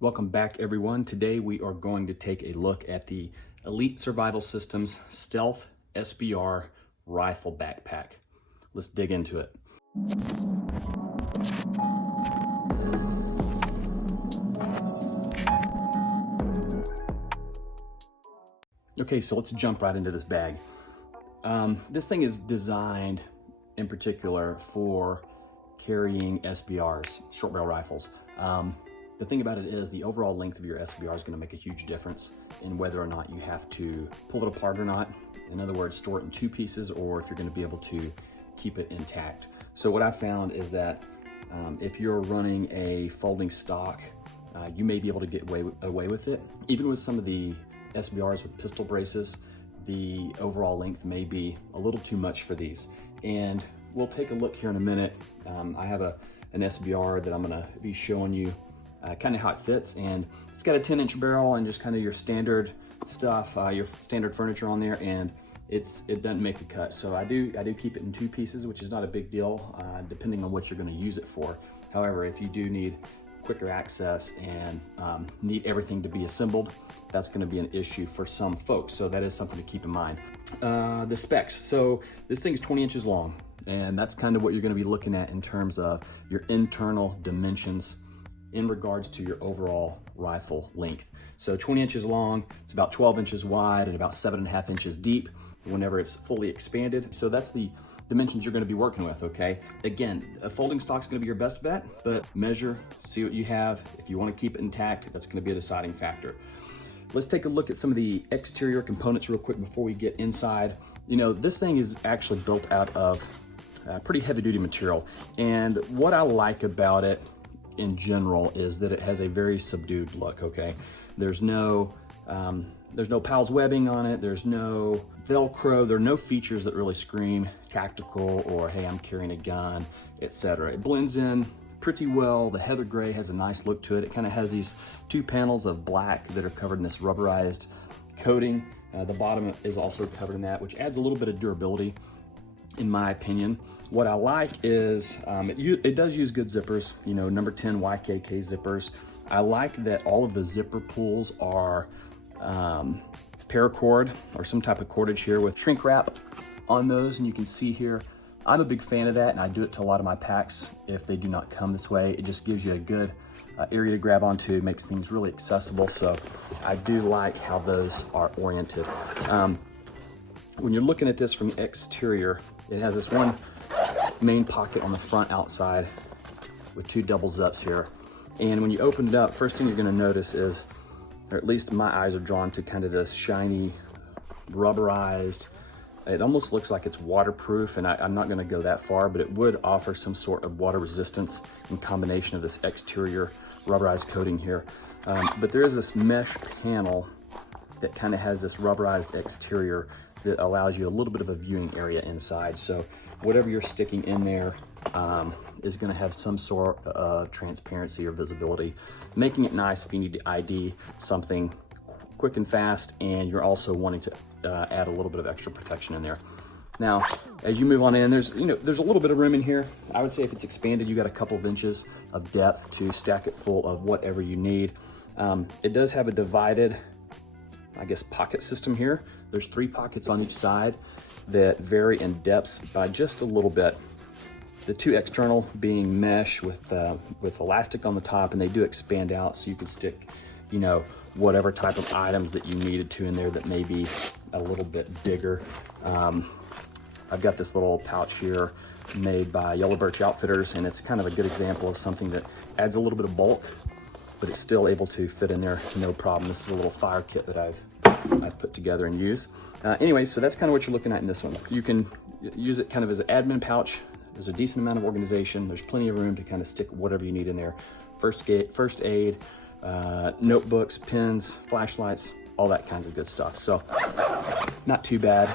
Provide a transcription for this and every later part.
Welcome back, everyone. Today we are going to take a look at the Elite Survival Systems Stealth SBR rifle backpack. Let's dig into it. Okay, so let's jump right into this bag. This thing is designed in particular for carrying SBRs, short barrel rifles. The thing about it is the overall length of your SBR is going to make a huge difference in whether or not you have to pull it apart or not. In other words, store it in two pieces, or if you're going to be able to keep it intact. So what I found is that if you're running a folding stock, you may be able to get away with it. Even with some of the SBRs with pistol braces, the overall length may be a little too much for these. And we'll take a look here in a minute. I have an SBR that I'm going to be showing you kind of how it fits, and it's got a 10-inch barrel and just kind of your standard stuff, your standard furniture on there, and it doesn't make the cut. So I do keep it in two pieces, which is not a big deal depending on what you're going to use it for. However, if you do need quicker access and need everything to be assembled, that's going to be an issue for some folks. So that is something to keep in mind. The specs. So this thing is 20 inches long, and that's kind of what you're going to be looking at in terms of your internal dimensions in regards to your overall rifle length. So 20 inches long, it's about 12 inches wide and about 7.5 inches deep whenever it's fully expanded. So that's the dimensions you're going to be working with, okay? Again, a folding stock's going to be your best bet, but measure, see what you have. If you want to keep it intact, that's going to be a deciding factor. Let's take a look at some of the exterior components real quick before we get inside. You know, this thing is actually built out of pretty heavy duty material, and what I like about it in general is that it has a very subdued look, okay? There's no Pals webbing on it, there's no Velcro, there are no features that really scream tactical or, hey, I'm carrying a gun, etc. It blends in pretty well. The heather gray has a nice look to it. It kind of has these two panels of black that are covered in this rubberized coating. The bottom is also covered in that, which adds a little bit of durability, in my opinion. What I like is it does use good zippers, you know, number 10 YKK zippers. I like that all of the zipper pulls are paracord or some type of cordage here with shrink wrap on those, and you can see here, I'm a big fan of that, and I do it to a lot of my packs if they do not come this way. It just gives you a good area to grab onto, makes things really accessible. So I do like how those are oriented. When you're looking at this from the exterior, it has this one main pocket on the front outside with two double zips here. And when you open it up, first thing you're gonna notice is, or at least my eyes are drawn to kind of this shiny, rubberized, it almost looks like it's waterproof, and I'm not gonna go that far, but it would offer some sort of water resistance in combination of this exterior rubberized coating here. But there is this mesh panel that kind of has this rubberized exterior that allows you a little bit of a viewing area inside. So whatever you're sticking in there is going to have some sort of transparency or visibility, making it nice if you need to ID something quick and fast, and you're also wanting to add a little bit of extra protection in there. Now, as you move on in, there's a little bit of room in here. I would say if it's expanded, you got a couple of inches of depth to stack it full of whatever you need. It does have a divided, I guess, pocket system here. There's 3 pockets on each side that vary in depths by just a little bit. The 2 external being mesh with elastic on the top, and they do expand out so you can stick, you know, whatever type of items that you needed to in there that may be a little bit bigger. I've got this little pouch here made by Yellow Birch Outfitters, and it's kind of a good example of something that adds a little bit of bulk, but it's still able to fit in there no problem. This is a little fire kit that I've put together and use. Anyway, so that's kind of what you're looking at in this one. You can use it kind of as an admin pouch. There's a decent amount of organization. There's plenty of room to kind of stick whatever you need in there. First aid, notebooks, pens, flashlights, all that kinds of good stuff. So not too bad.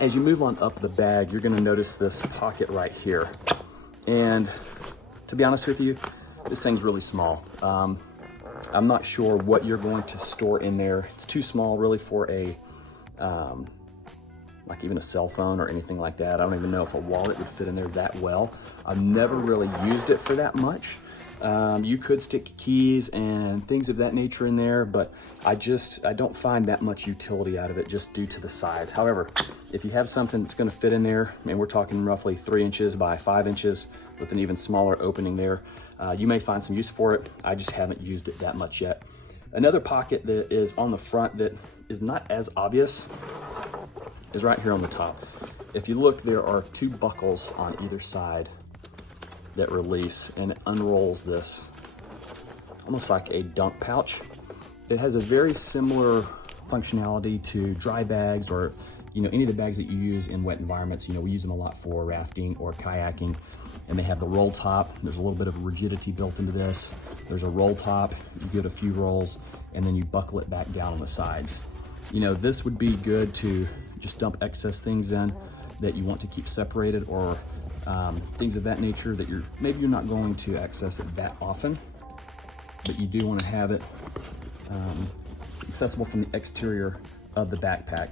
As you move on up the bag, you're gonna notice this pocket right here. And to be honest with you, this thing's really small. I'm not sure what you're going to store in there. It's too small really for a, like even a cell phone or anything like that. I don't even know if a wallet would fit in there that well. I've never really used it for that much. You could stick keys and things of that nature in there, but I don't find that much utility out of it just due to the size. However, if you have something that's gonna fit in there, and we're talking roughly 3 inches by 5 inches with an even smaller opening there, you may find some use for it. I just haven't used it that much yet. Another pocket that is on the front that is not as obvious is right here on the top. If you look, there are 2 buckles on either side that release, and it unrolls this almost like a dunk pouch. It has a very similar functionality to dry bags, or any of the bags that you use in wet environments. We use them a lot for rafting or kayaking, and they have the roll top. There's a little bit of rigidity built into this. There's a roll top, you give it a few rolls, and then you buckle it back down on the sides. This would be good to just dump excess things in that you want to keep separated, or things of that nature that maybe you're not going to access it that often, but you do want to have it accessible from the exterior of the backpack.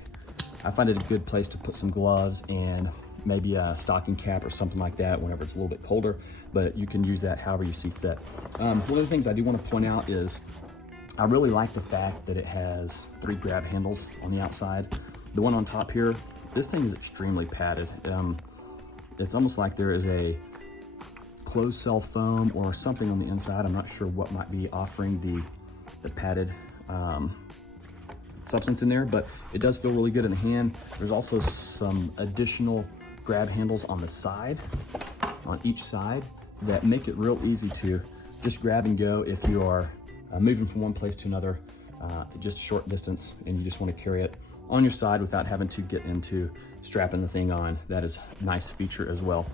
I find it a good place to put some gloves and maybe a stocking cap or something like that whenever it's a little bit colder, but you can use that however you see fit. One of the things I do want to point out is I really like the fact that it has 3 grab handles on the outside. The one on top here, this thing is extremely padded. It's almost like there is a closed cell foam or something on the inside. I'm not sure what might be offering the padded substance in there, but it does feel really good in the hand. There's also some additional grab handles on the side, on each side, that make it real easy to just grab and go if you are moving from one place to another, just a short distance, and you just want to carry it on your side without having to get into strapping the thing on. That is a nice feature as well.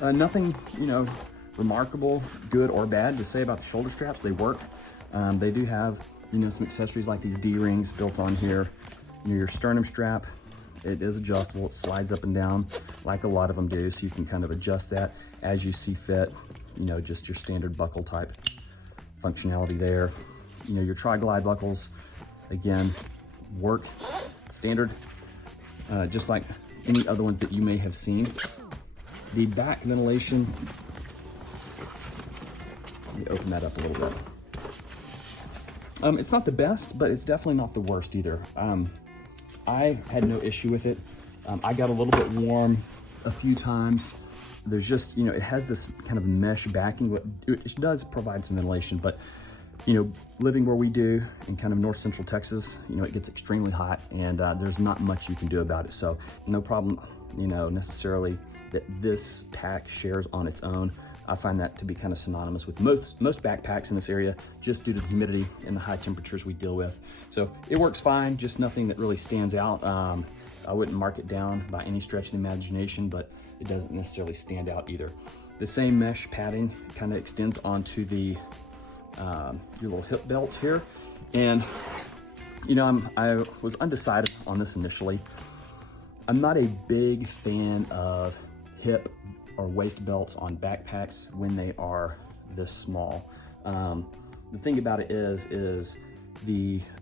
Nothing, remarkable, good or bad to say about the shoulder straps. They work. They do have, some accessories like these D-rings built on here. Your sternum strap, it is adjustable. It slides up and down like a lot of them do, so you can kind of adjust that as you see fit. Just your standard buckle type functionality there. Your tri-glide buckles, again, work standard, just like any other ones that you may have seen. The back ventilation, let me open that up a little bit. It's not the best, but it's definitely not the worst either. I had no issue with it. I got a little bit warm a few times. There's just, it has this kind of mesh backing. It does provide some ventilation, but living where we do in kind of north central Texas, it gets extremely hot, and there's not much you can do about it. So no problem, necessarily that this pack shares on its own. I find that to be kind of synonymous with most backpacks in this area, just due to the humidity and the high temperatures we deal with. So it works fine, just nothing that really stands out. I wouldn't mark it down by any stretch of the imagination, but it doesn't necessarily stand out either. The same mesh padding kind of extends onto the your little hip belt here. And I was undecided on this initially. I'm not a big fan of hip or waist belts on backpacks when they are this small. The thing about it is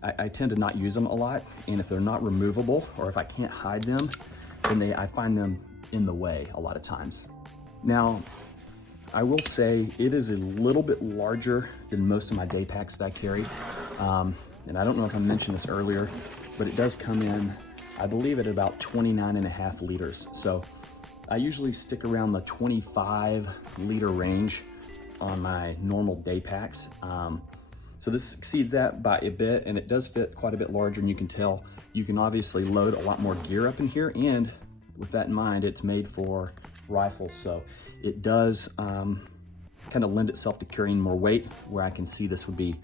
I tend to not use them a lot, and if they're not removable, or if I can't hide them, then I find them in the way a lot of times. Now, I will say it is a little bit larger than most of my day packs that I carry. And I don't know if I mentioned this earlier, but it does come in, I believe, at about 29.5 liters. So I usually stick around the 25 liter range on my normal day packs. So this exceeds that by a bit, and it does fit quite a bit larger, and you can tell you can obviously load a lot more gear up in here, and with that in mind, it's made for rifles, so it does kind of lend itself to carrying more weight, where I can see this would be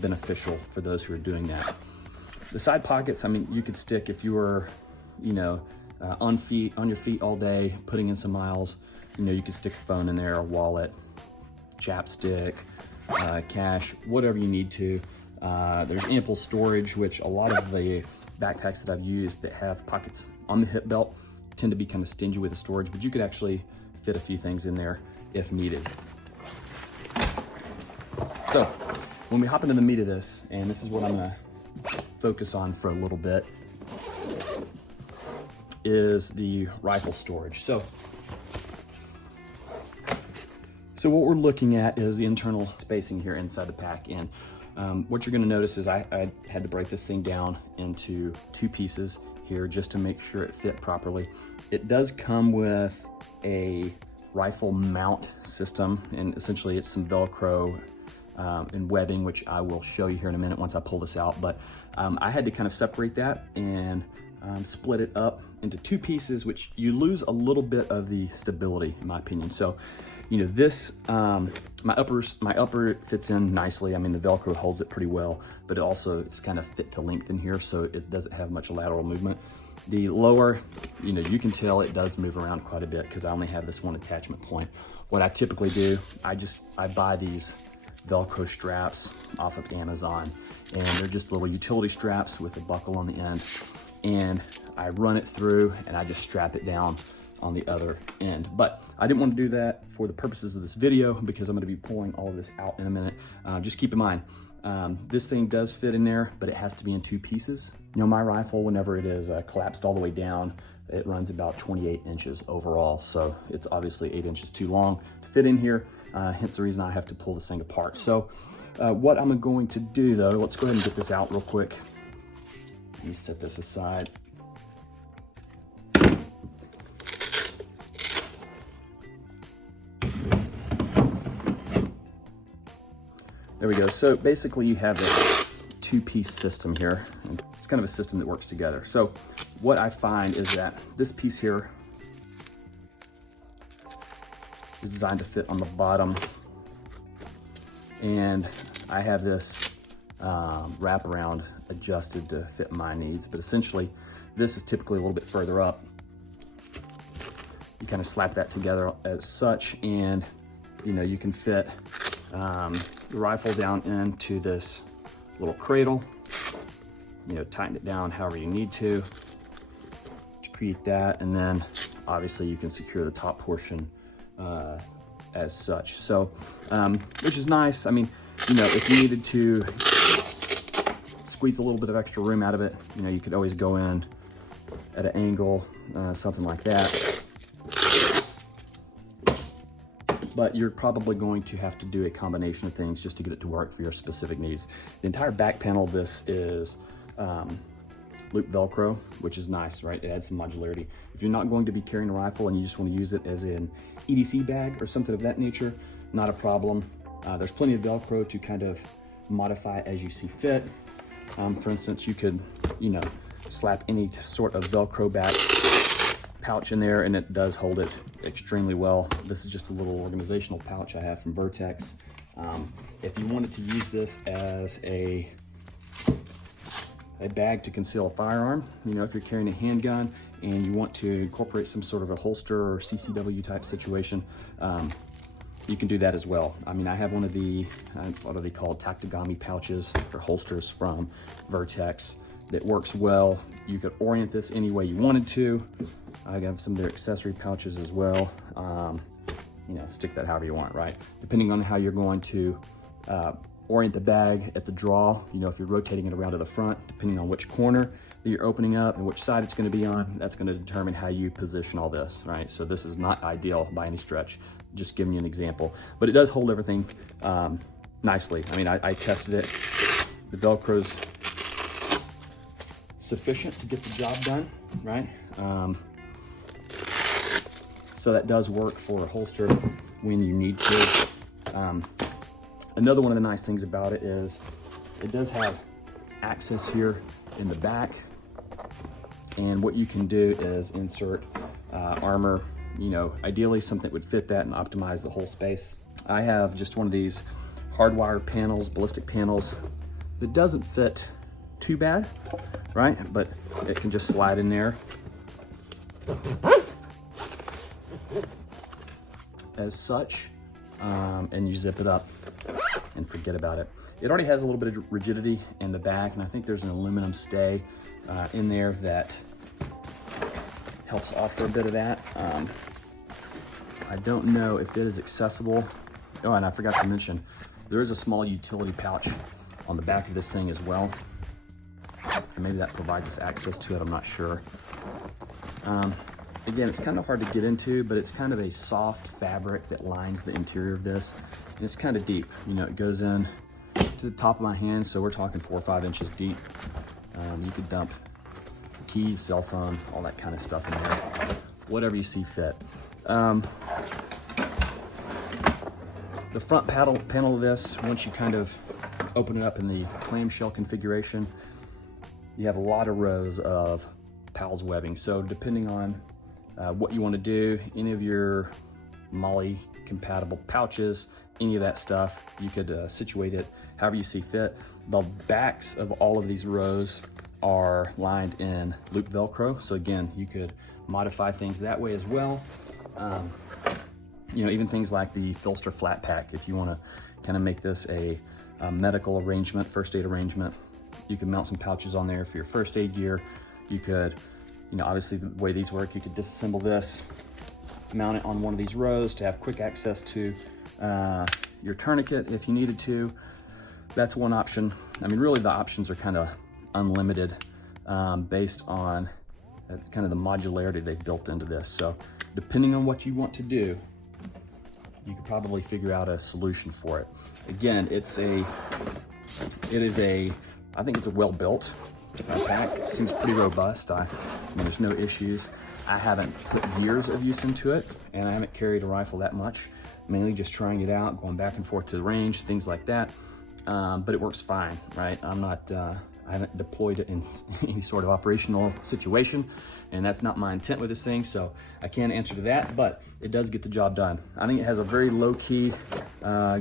beneficial for those who are doing that. The side pockets, I mean, you could stick, if you were, on your feet all day, putting in some miles, you could stick a phone in there, a wallet, chapstick, cash, whatever you need to. There's ample storage, which a lot of the backpacks that I've used that have pockets on the hip belt tend to be kind of stingy with the storage, but you could actually fit a few things in there if needed. So when we hop into the meat of this, and this is what I'm gonna focus on for a little bit, is the rifle storage. So So what we're looking at is the internal spacing here inside the pack. And what you're gonna notice is I had to break this thing down into 2 pieces here just to make sure it fit properly. It does come with a rifle mount system, and essentially it's some Velcro and webbing, which I will show you here in a minute once I pull this out. But I had to kind of separate that and split it up into 2 pieces, which you lose a little bit of the stability, in my opinion. So, you know, this, my upper fits in nicely. I mean, the Velcro holds it pretty well, but it also, it's kind of fit to length in here, so it doesn't have much lateral movement. The lower, you know, you can tell it does move around quite a bit because I only have this one attachment point. What I typically do, I buy these Velcro straps off of Amazon, and they're just little utility straps with a buckle on the end, and I run it through and I just strap it down on the other end. But I didn't want to do that for the purposes of this video because I'm going to be pulling all of this out in a minute. Just keep in mind, this thing does fit in there, but it has to be in 2 pieces. You know, my rifle, whenever it is collapsed all the way down, it runs about 28 inches overall. So it's obviously 8 inches too long to fit in here. Hence the reason I have to pull this thing apart. So what I'm going to do though, let's go ahead and get this out real quick. Let me set this aside. There we go. So basically you have this 2-piece system here, and it's kind of a system that works together. So what I find is that this piece here is designed to fit on the bottom, and I have this wraparound adjusted to fit my needs, but essentially this is typically a little bit further up. You kind of slap that together as such, and you know, you can fit the rifle down into this little cradle, you know, tighten it down however you need to create that, and then obviously you can secure the top portion as such. So which is nice. I mean, you know, if you needed to squeeze a little bit of extra room out of it, you know, you could always go in at an angle, something like that. But you're probably going to have to do a combination of things just to get it to work for your specific needs. The entire back panel of this is loop Velcro, which is nice, right? It adds some modularity. If you're not going to be carrying a rifle and you just want to use it as an EDC bag or something of that nature, not a problem. There's plenty of Velcro to kind of modify as you see fit. For instance, you could, you know, slap any sort of Velcro back pouch in there, and it does hold it extremely well. This is just a little organizational pouch I have from Vertex. If you wanted to use this as a bag to conceal a firearm, you know, if you're carrying a handgun and you want to incorporate some sort of a holster or CCW type situation, you can do that as well. I mean, I have one of the, what are they called, tactigami pouches or holsters from Vertex that works well. You could orient this any way you wanted to. I have some of their accessory pouches as well. You know, stick that however you want, right? Depending on how you're going to orient the bag at the draw, you know, if you're rotating it around to the front, depending on which corner that you're opening up and which side it's going to be on, that's going to determine how you position all this, right? So this is not ideal by any stretch, just giving you an example, but it does hold everything nicely. I mean, I tested it. The Velcro's sufficient to get the job done, right? So that does work for a holster when you need to. Another one of the nice things about it is it does have access here in the back, and what you can do is insert armor, you know, ideally something that would fit that and optimize the whole space. I have just one of these hardwire panels, ballistic panels, that doesn't fit too bad, right? But it can just slide in there as such, and you zip it up and forget about it. It already has a little bit of rigidity in the back, and I think there's an aluminum stay in there that helps offer a bit of that. I don't know if it is accessible. Oh, and I forgot to mention, there is a small utility pouch on the back of this thing as well. And maybe that provides us access to it, I'm not sure. Again, it's kind of hard to get into, but it's kind of a soft fabric that lines the interior of this. And it's kind of deep. You know, it goes in to the top of my hand, so we're talking 4 or 5 inches deep. You could dump keys, cell phone, all that kind of stuff in there, whatever you see fit. The front panel of this, once you kind of open it up in the clamshell configuration, you have a lot of rows of PALS webbing. So depending on what you want to do, any of your MOLLE compatible pouches, any of that stuff, you could situate it however you see fit. The backs of all of these rows are lined in loop Velcro. So again, you could modify things that way as well. You know, even things like the Filster flat pack, if you want to kind of make this a medical arrangement, first aid arrangement, you can mount some pouches on there for your first aid gear. You could, you know, obviously the way these work, you could disassemble this, mount it on one of these rows to have quick access to your tourniquet if you needed to. That's one option. I mean, really the options are kind of unlimited based on kind of the modularity they've built into this. So depending on what you want to do, you could probably figure out a solution for it. Again, I think it's a well-built pack. It seems pretty robust. I mean, there's no issues. I haven't put years of use into it, and I haven't carried a rifle that much, mainly just trying it out, going back and forth to the range, things like that. But it works fine, right? I haven't deployed it in any sort of operational situation, and that's not my intent with this thing, so I can't answer to that, but it does get the job done. I think it has a very low-key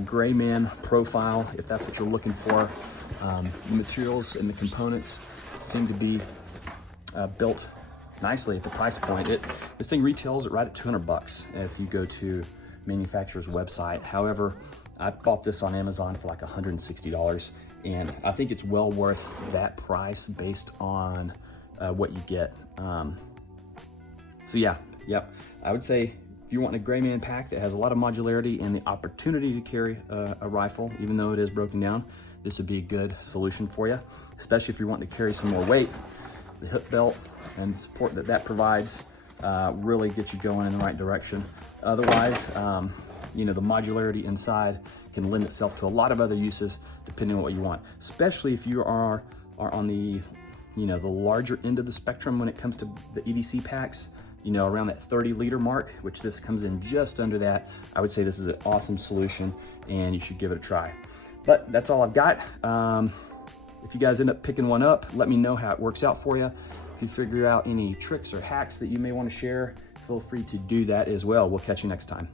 gray man profile, if that's what you're looking for. The materials and the components seem to be built nicely at the price point. This thing retails right at 200 bucks if you go to manufacturer's website. However, I bought this on Amazon for like $160, and I think it's well worth that price based on what you get. So yeah, yep. I would say if you want a gray man pack that has a lot of modularity and the opportunity to carry a rifle, even though it is broken down, this would be a good solution for you, especially if you're wanting to carry some more weight. The hip belt and support that provides really gets you going in the right direction. Otherwise, you know, the modularity inside can lend itself to a lot of other uses depending on what you want, especially if you are on the, you know, the larger end of the spectrum when it comes to the EDC packs, you know, around that 30-liter mark, which this comes in just under that. I would say this is an awesome solution and you should give it a try. But that's all I've got. If you guys end up picking one up, let me know how it works out for you. If you figure out any tricks or hacks that you may want to share, feel free to do that as well. We'll catch you next time.